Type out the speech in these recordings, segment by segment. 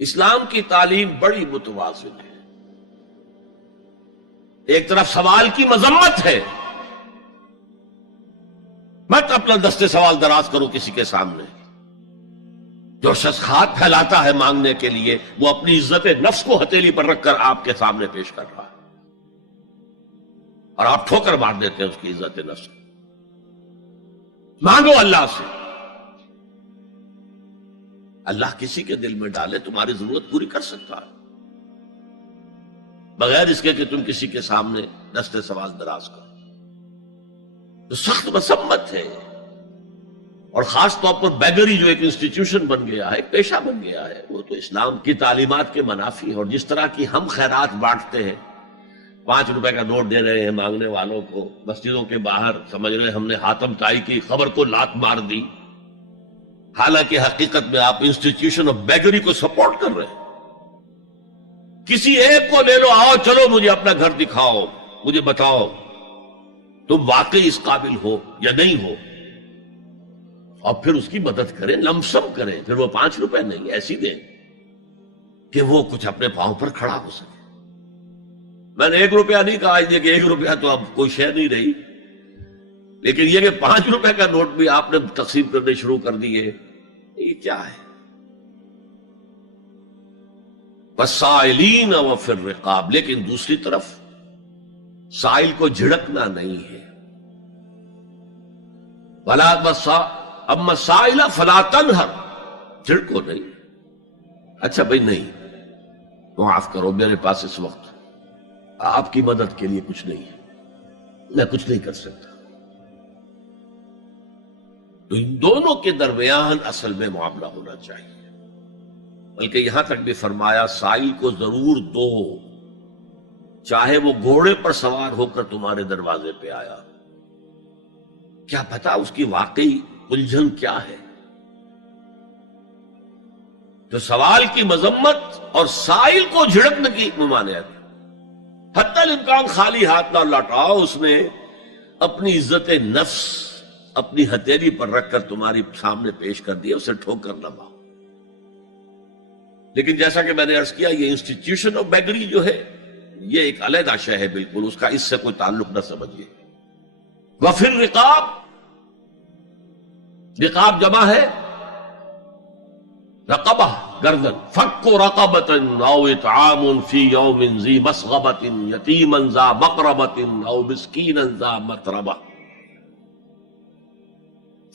اسلام کی تعلیم بڑی متوازن ہے. ایک طرف سوال کی مذمت ہے، مت اپنا دستے سوال دراز کرو کسی کے سامنے. جو شخص ہاتھ پھیلاتا ہے مانگنے کے لیے، وہ اپنی عزت نفس کو ہتھیلی پر رکھ کر آپ کے سامنے پیش کر رہا ہے، اور آپ ٹھوکر مار دیتے ہیں اس کی عزت نفس کو. مانگو اللہ سے، اللہ کسی کے دل میں ڈالے تمہاری ضرورت پوری کر سکتا ہے، بغیر اس کے کہ تم کسی کے سامنے دستے سوال دراز کرو. تو سخت مذمت ہے. اور خاص طور پر بیگری جو ایک انسٹیٹیوشن بن گیا ہے، ایک پیشہ بن گیا ہے، وہ تو اسلام کی تعلیمات کے منافی ہے. اور جس طرح کی ہم خیرات بانٹتے ہیں، 5 روپے کا نوٹ دے رہے ہیں مانگنے والوں کو، مسجدوں کے باہر سمجھ رہے ہیں ہم نے حاتم طائی کی خبر کو لات مار دی، حالانکہ حقیقت میں آپ انسٹیٹیوشن آف بیگری کو سپورٹ کر رہے ہیں. کسی ایک کو لے لو، آؤ چلو مجھے اپنا گھر دکھاؤ، مجھے بتاؤ تم واقعی اس قابل ہو یا نہیں ہو، اور پھر اس کی مدد کریں، لمسم کریں. پھر وہ 5 روپے نہیں ایسی دیں کہ وہ کچھ اپنے پاؤں پر کھڑا ہو سکے. میں نے 1 روپیہ نہیں کہا کہ 1 روپیہ تو اب کوئی شے نہیں رہی، لیکن یہ کہ 5 روپے کا نوٹ بھی آپ نے تقسیم کرنے شروع کر دیے، یہ کیا ہے؟ وَالسَّائِلِينَ وَفِي الرِّقَابِ. لیکن دوسری طرف سائل کو جھڑکنا نہیں ہے. اما السائل فلا تنہر، جھڑکو نہیں. اچھا بھائی نہیں، معاف کرو، میرے پاس اس وقت آپ کی مدد کے لیے کچھ نہیں ہے، میں کچھ نہیں کر سکتا. تو ان دونوں کے درمیان اصل میں معاملہ ہونا چاہیے. بلکہ یہاں تک بھی فرمایا سائل کو ضرور دو، چاہے وہ گھوڑے پر سوار ہو کر تمہارے دروازے پہ آیا. کیا پتا اس کی واقعی الجھن کیا ہے. تو سوال کی مذمت اور سائل کو جھڑکنے کی ممانعت. حتی الامکان خالی ہاتھ نہ لوٹاؤ. اس نے اپنی عزت نفس اپنی ہتھیلی پر رکھ کر تمہاری سامنے پیش کر دیا، اسے ٹھوکر نہ مارو. لیکن جیسا کہ میں نے عرض کیا، یہ انسٹیٹیوشن آف بیگری جو ہے یہ ایک علیحدہ شے ہے، بالکل اس کا اس سے کوئی تعلق نہ سمجھیے. وفی الرقاب، رقاب جمع ہے رقبہ، گردن. فک رقبۃ او اطعام فی یوم ذی مسغبۃ یتیما ذا مقربۃ او مسکینا ذا متربہ.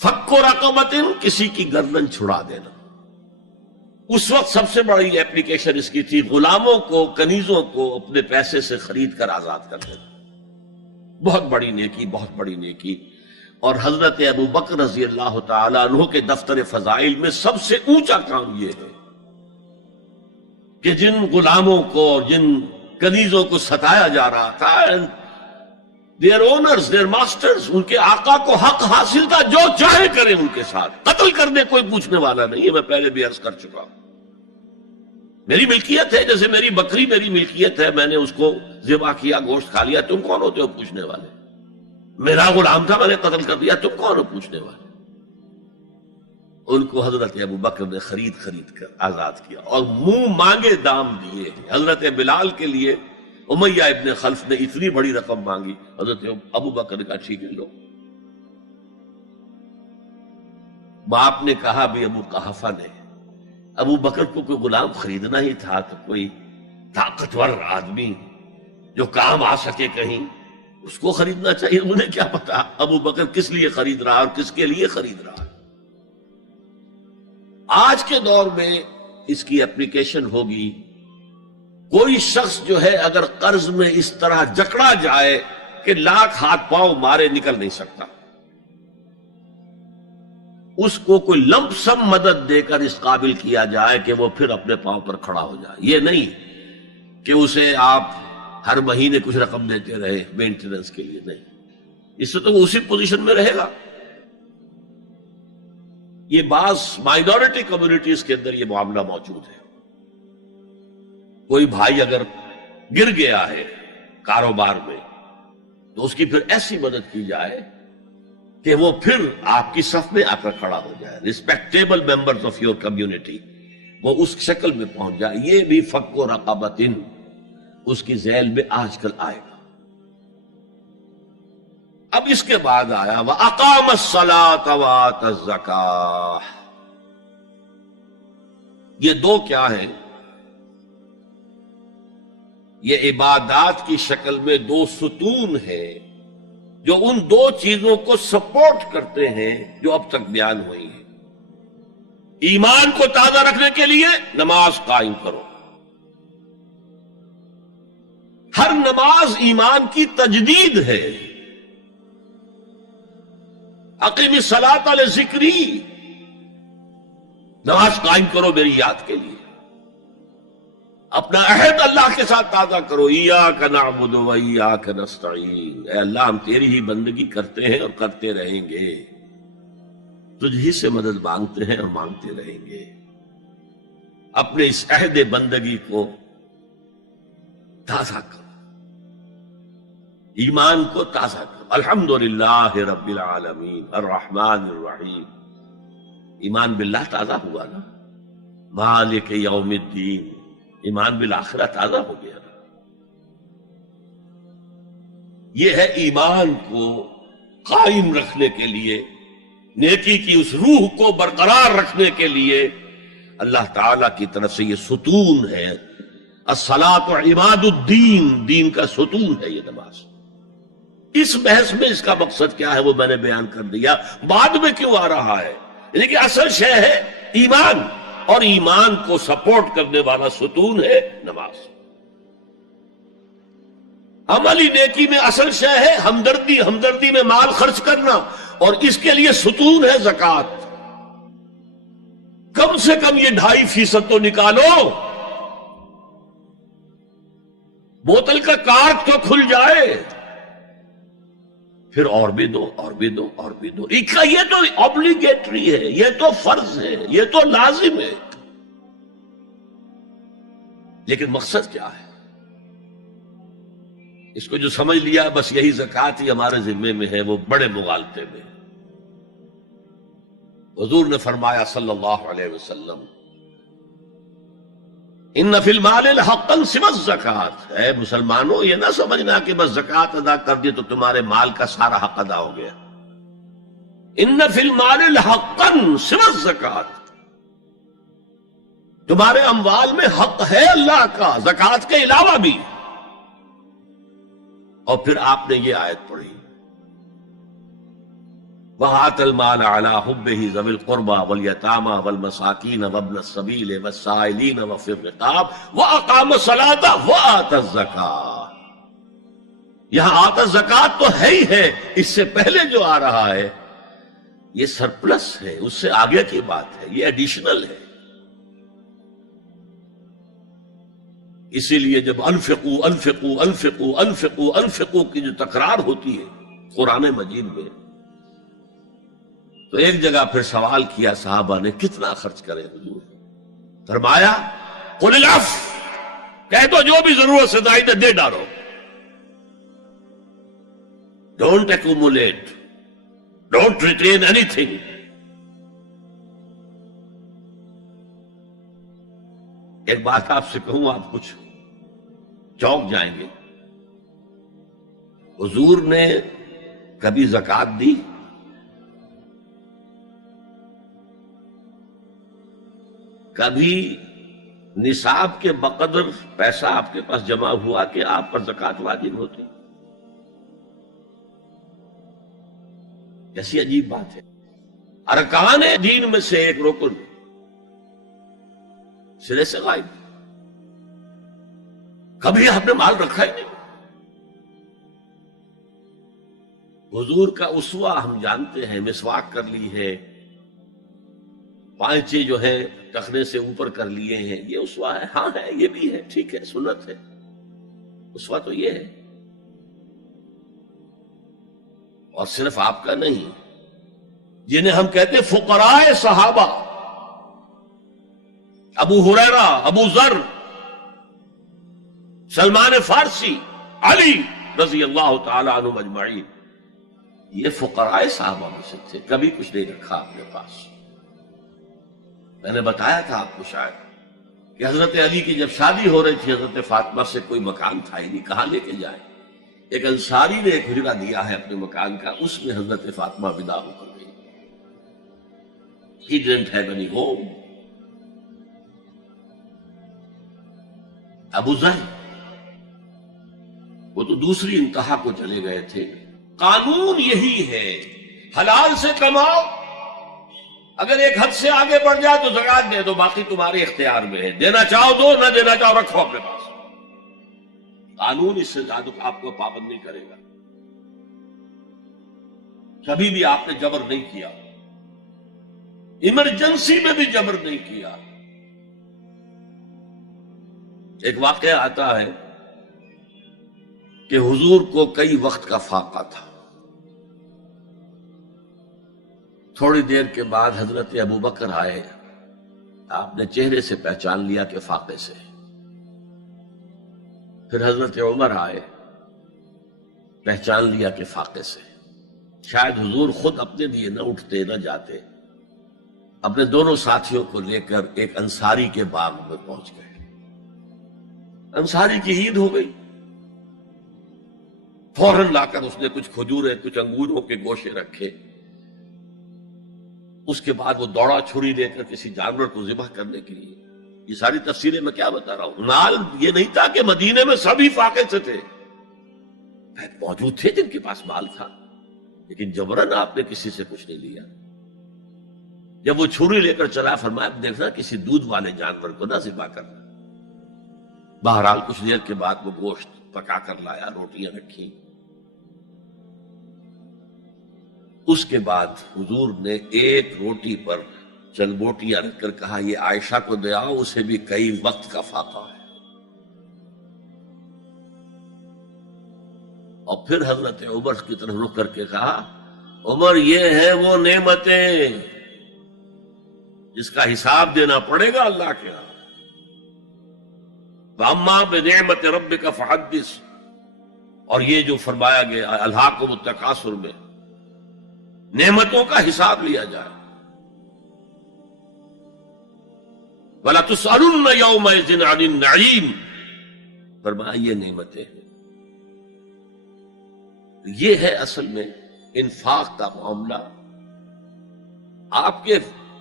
فک رقبۃ، کسی کی گردن چھڑا دینا. اس وقت سب سے بڑی ایپلیکیشن اس کی تھی غلاموں کو، کنیزوں کو اپنے پیسے سے خرید کر آزاد کر دینا. بہت بڑی نیکی، بہت بڑی نیکی. اور حضرت ابو بکر رضی اللہ تعالیٰ عنہ کے دفتر فضائل میں سب سے اونچا کام یہ ہے کہ جن غلاموں کو اور جن کنیزوں کو ستایا جا رہا تھا، دیئر اونرز، دیئر ماسٹرز، ان کے آقا کو حق حاصل تھا، جو چاہے کریں ان کے ساتھ. قتل کرنے کوئی پوچھنے والا نہیں ہے. میں پہلے بھی عرض کر چکا ہوں، میری ملکیت ہے، جیسے میری بکری میری ملکیت ہے، میں نے اس کو ذبح کیا، گوشت کھا لیا، تم کون ہوتے ہو پوچھنے والے؟ میرا غلام تھا، میں نے قتل کر دیا، تم کون ہو پوچھنے والے؟ ان کو حضرت ابو بکر نے خرید کر آزاد کیا اور منہ مانگے دام دیے. حضرت بلال کے لیے امیہ ابن خلف نے اتنی بڑی رقم مانگی، حضرت ابو بکر نے کہا ٹھیک ہے لو. باپ نے کہا بھی ابو قحافہ نے، ابو بکر کو کوئی غلام خریدنا ہی تھا تو کوئی طاقتور آدمی جو کام آ سکے کہیں، اس کو خریدنا چاہیے. انہیں کیا پتا ابو بکر کس لیے خرید رہا اور کس کے لیے خرید رہا. آج کے دور میں اس کی اپلیکیشن ہوگی. کوئی شخص جو ہے اگر قرض میں اس طرح جکڑا جائے کہ لاکھ ہاتھ پاؤں مارے نکل نہیں سکتا، اس کو کوئی لمپ سم مدد دے کر اس قابل کیا جائے کہ وہ پھر اپنے پاؤں پر کھڑا ہو جائے. یہ نہیں کہ اسے آپ ہر مہینے کچھ رقم دیتے رہے مینٹیننس کے لیے، نہیں. اس سے تو وہ اسی پوزیشن میں رہے گا. یہ بعض مائنورٹی کمیونٹیز کے اندر یہ معاملہ موجود ہے. کوئی بھائی اگر گر گیا ہے کاروبار میں تو اس کی پھر ایسی مدد کی جائے کہ وہ پھر آپ کی صف میں آ کر کھڑا ہو جائے. Respectable members of your community وہ اس شکل میں پہنچ جائے. یہ بھی فک و رقبتن اس کی ذیل میں آج کل آئے گا. اب اس کے بعد آیا وَأَقَامَ الصَّلَاةَ وَآتَ الزَّكَاةَ. یہ دو کیا ہیں؟ یہ عبادات کی شکل میں دو ستون ہیں جو ان دو چیزوں کو سپورٹ کرتے ہیں جو اب تک بیان ہوئی ہیں. ایمان کو تازہ رکھنے کے لیے نماز قائم کرو. ہر نماز ایمان کی تجدید ہے. اقیم الصلاۃ لذکری، نماز قائم کرو میری یاد کے لیے. اپنا عہد اللہ کے ساتھ تازہ کرو. ایاک نعبد و ایاک نستعین، اے اللہ ہم تیری ہی بندگی کرتے ہیں اور کرتے رہیں گے، تجھ ہی سے مدد مانگتے ہیں اور مانگتے رہیں گے. اپنے اس عہد بندگی کو تازہ کرو، ایمان کو تازہ کرو. الحمدللہ رب العالمین الرحمن الرحیم. ایمان باللہ تازہ ہوا نا. مالک یوم الدین، ایمان بالآخرہ تازہ ہو گیا نا. یہ ہے ایمان کو قائم رکھنے کے لیے، نیکی کی اس روح کو برقرار رکھنے کے لیے اللہ تعالی کی طرف سے یہ ستون ہے. الصلاۃ عماد الدین، دین کا ستون ہے یہ نماز. اس بحث میں اس کا مقصد کیا ہے وہ میں نے بیان کر دیا. بعد میں کیوں آ رہا ہے؟ یعنی کہ اصل شے ہے ایمان، اور ایمان کو سپورٹ کرنے والا ستون ہے نماز. عملی نیکی میں اصل شے ہے ہمدردی، ہمدردی میں مال خرچ کرنا، اور اس کے لیے ستون ہے زکوٰۃ. کم سے کم یہ 2.5% تو نکالو. بوتل کا کارک تو کھل جائے، پھر اور بھی دو، اور بھی دو، اور بھی دو. یہ تو obligatory ہے، یہ تو فرض ہے، یہ تو لازم ہے. لیکن مقصد کیا ہے؟ اس کو جو سمجھ لیا بس یہی زکوٰۃ ہی ہمارے ذمے میں ہے، وہ بڑے مغالطے میں. حضور نے فرمایا صلی اللہ علیہ وسلم ان فی المال حقا سوى الزکوٰۃ. اے مسلمانوں یہ نہ سمجھنا کہ بس زکوٰۃ ادا کر دی تو تمہارے مال کا سارا حق ادا ہو گیا. ان فی المال حقا سوى الزکوٰۃ، تمہارے اموال میں حق ہے اللہ کا زکوٰۃ کے علاوہ بھی. اور پھر آپ نے یہ آیت پڑھی وَآتَ الْمَالَ عَلَىٰ حُبِّهِ ذَوِي الْقُرْبَىٰ وَالْيَتَامَىٰ وَالْمَسَاكِينَ وَابْنَ السَّبِيلِ وَالسَّائِلِينَ وَفِي الرِّقَابِ وَأَقَامَ الصَّلَاةَ وَآتَ الزَّكَاةَ. یہاں آتَ الزَّكَاةَ تو ہے ہی ہے، اس سے پہلے جو آ رہا ہے یہ سرپلس ہے، اس سے آگے کی بات ہے، یہ ایڈیشنل ہے. اسی لیے جب انفقوا انفقوا انفقوا انفقوا انفقوا کی جو تکرار ہوتی ہے قرآن مجید میں، تو ایک جگہ پھر سوال کیا صحابہ نے کتنا خرچ کرے حضور؟ فرمایا قل العفو، کہہ دو جو بھی ضرورت سے زائد دے ڈالو. Don't accumulate, don't retain any thing. ایک بات آپ سے کہوں، آپ کچھ چونک جائیں گے. حضور نے کبھی زکوٰۃ دی؟ کبھی نصاب کے بقدر پیسہ آپ کے پاس جمع ہوا کہ آپ پر زکوٰۃ واجب ہوتی؟ کیسی عجیب بات ہے. ارکان دین میں سے ایک رکن سرے سے غائب. کبھی آپ نے مال رکھا ہی نہیں. حضور کا اسوہ ہم جانتے ہیں، مسواک کر لی ہے، پانچے جو ہیں ٹخنے سے اوپر کر لیے ہیں، یہ اسوہ ہے. ہاں ہے، یہ بھی ہے، ٹھیک ہے، سنت ہے. اسوہ تو یہ ہے. اور صرف آپ کا نہیں، جنہیں ہم کہتے ہیں فقراء صحابہ، ابو ہریرہ، ابو ذر، سلمان فارسی، علی رضی اللہ تعالی عنہ اجمعین، یہ فقراء صحابہ میں سے تھے. کبھی کچھ نہیں رکھا اپنے پاس. میں نے بتایا تھا آپ کو شاید کہ حضرت علی کی جب شادی ہو رہی تھی حضرت فاطمہ سے، کوئی مکان تھا ہی نہیں، کہاں لے کے جائیں؟ ایک انصاری نے ایک حجرہ دیا ہے اپنے مکان کا، اس میں حضرت فاطمہ ودا ہو کر گئی. He didn't have any home. ابو ذر وہ تو دوسری انتہا کو چلے گئے تھے. قانون یہی ہے، حلال سے کماؤ، اگر ایک حد سے آگے بڑھ جائے تو زکات دے دو، باقی تمہارے اختیار میں ہے، دینا چاہو دو، نہ دینا چاہو رکھو اپنے پاس. قانون اس سے زیادہ آپ کو پابند نہیں کرے گا. کبھی بھی آپ نے جبر نہیں کیا، ایمرجنسی میں بھی جبر نہیں کیا. ایک واقعہ آتا ہے کہ حضور کو کئی وقت کا فاقہ تھا. تھوڑی دیر کے بعد حضرت ابو بکر آئے، آپ نے چہرے سے پہچان لیا کہ فاقے سے. پھر حضرت عمر آئے، پہچان لیا کہ فاقے سے. شاید حضور خود اپنے لیے نہ اٹھتے نہ جاتے، اپنے دونوں ساتھیوں کو لے کر ایک انصاری کے باغ میں پہنچ گئے. انصاری کی عید ہو گئی، فوراً لا کر اس نے کچھ کھجوریں کچھ انگوروں کے گوشے رکھے. اس کے بعد وہ دوڑا چھری لے کر کسی جانور کو ذبح کرنے کے لیے. یہ ساری تفصیلیں میں کیا بتا رہا ہوں. مال یہ نہیں تھا کہ مدینے میں سبھی فاقے سے تھے، موجود تھے جن کے پاس مال تھا، لیکن جبرن آپ نے کسی سے کچھ نہیں لیا. جب وہ چھری لے کر چلا، فرمایا دیکھنا کسی دودھ والے جانور کو نہ ذبح کرنا. بہرحال کچھ دیر کے بعد وہ گوشت پکا کر لایا، روٹیاں رکھی. اس کے بعد حضور نے ایک روٹی پر چند بوٹیاں رکھ کر کہا یہ عائشہ کو دے آؤ، اسے بھی کئی وقت کا فاقہ ہے. اور پھر حضرت عمر کی طرف رخ کر کے کہا عمر یہ ہے وہ نعمتیں جس کا حساب دینا پڑے گا اللہ کے ہاں. وَأَمَّا بِنِعْمَةِ رَبِّكَ فَحَدِّثْ، اور یہ جو فرمایا گیا الہاکم التکاثر میں نعمتوں کا حساب لیا جائے. وَلَا تُسْأَلُنَّ يَوْمَئِذٍ عَنِ النَّعِيمِ، فرمایا یہ نعمتیں ہیں. یہ ہے اصل میں انفاق کا معاملہ. آپ کے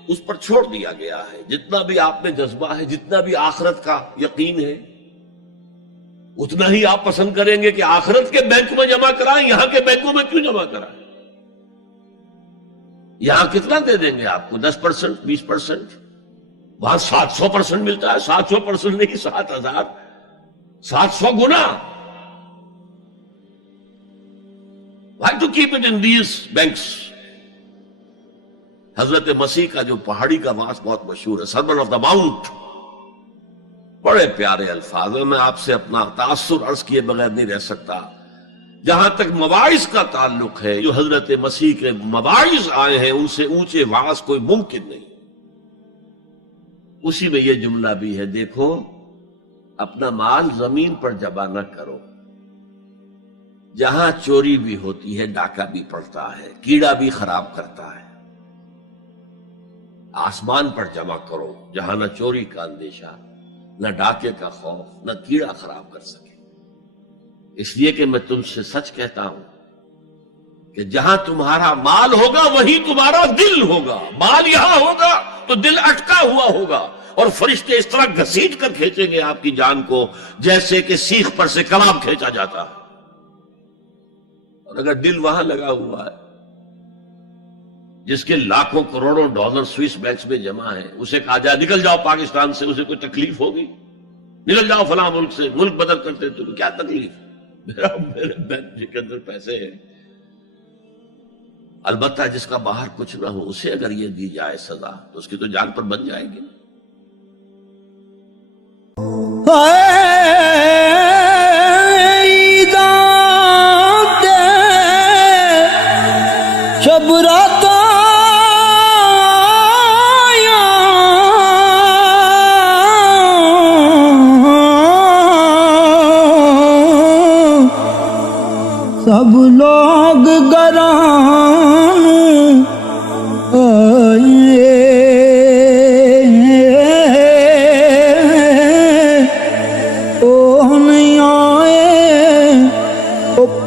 اس پر چھوڑ دیا گیا ہے. جتنا بھی آپ میں جذبہ ہے، جتنا بھی آخرت کا یقین ہے، اتنا ہی آپ پسند کریں گے کہ آخرت کے بینک میں جمع کرائیں، یہاں کے بینکوں میں کیوں جمع کرائیں. یہاں کتنا دے دیں گے آپ کو؟ 10%، 20%. وہاں 700% ملتا ہے. 700% نہیں، 7,000، 700 گنا. Why to keep it in these banks؟ حضرت مسیح کا جو پہاڑی کا واس بہت مشہور ہے، سرمن آف دا ماؤنٹ، بڑے پیارے الفاظ ہیں. میں آپ سے اپنا تاثر عرض کیے بغیر نہیں رہ سکتا. جہاں تک مواعظ کا تعلق ہے، جو حضرت مسیح کے مواعظ آئے ہیں ان سے اونچے واعظ کوئی ممکن نہیں. اسی میں یہ جملہ بھی ہے، دیکھو اپنا مال زمین پر جمع نہ کرو. جہاں چوری بھی ہوتی ہے ڈاکہ بھی پڑتا ہے، کیڑا بھی خراب کرتا ہے. آسمان پر جمع کرو جہاں نہ چوری کا اندیشہ، نہ ڈاکے کا خوف، نہ کیڑا خراب کر سکے. اس لیے کہ میں تم سے سچ کہتا ہوں کہ جہاں تمہارا مال ہوگا وہیں تمہارا دل ہوگا. مال یہاں ہوگا تو دل اٹکا ہوا ہوگا، اور فرشتے اس طرح گھسیٹ کر کھینچیں گے آپ کی جان کو جیسے کہ سیخ پر سے کباب کھینچا جاتا ہے. اور اگر دل وہاں لگا ہوا ہے جس کے لاکھوں کروڑوں ڈالر سوئس بینکس میں جمع ہیں، اسے کہا جائے نکل جاؤ پاکستان سے، اسے کوئی تکلیف ہوگی؟ نکل جاؤ فلاں ملک سے، ملک بدل کرتے تو کیا تکلیف؟ میرے بینک کے اندر پیسے ہیں. البتہ جس کا باہر کچھ نہ ہو اسے اگر یہ دی جائے سزا تو اس کی تو جان پر بن جائے گی. شب رات سب لوگ گران آئے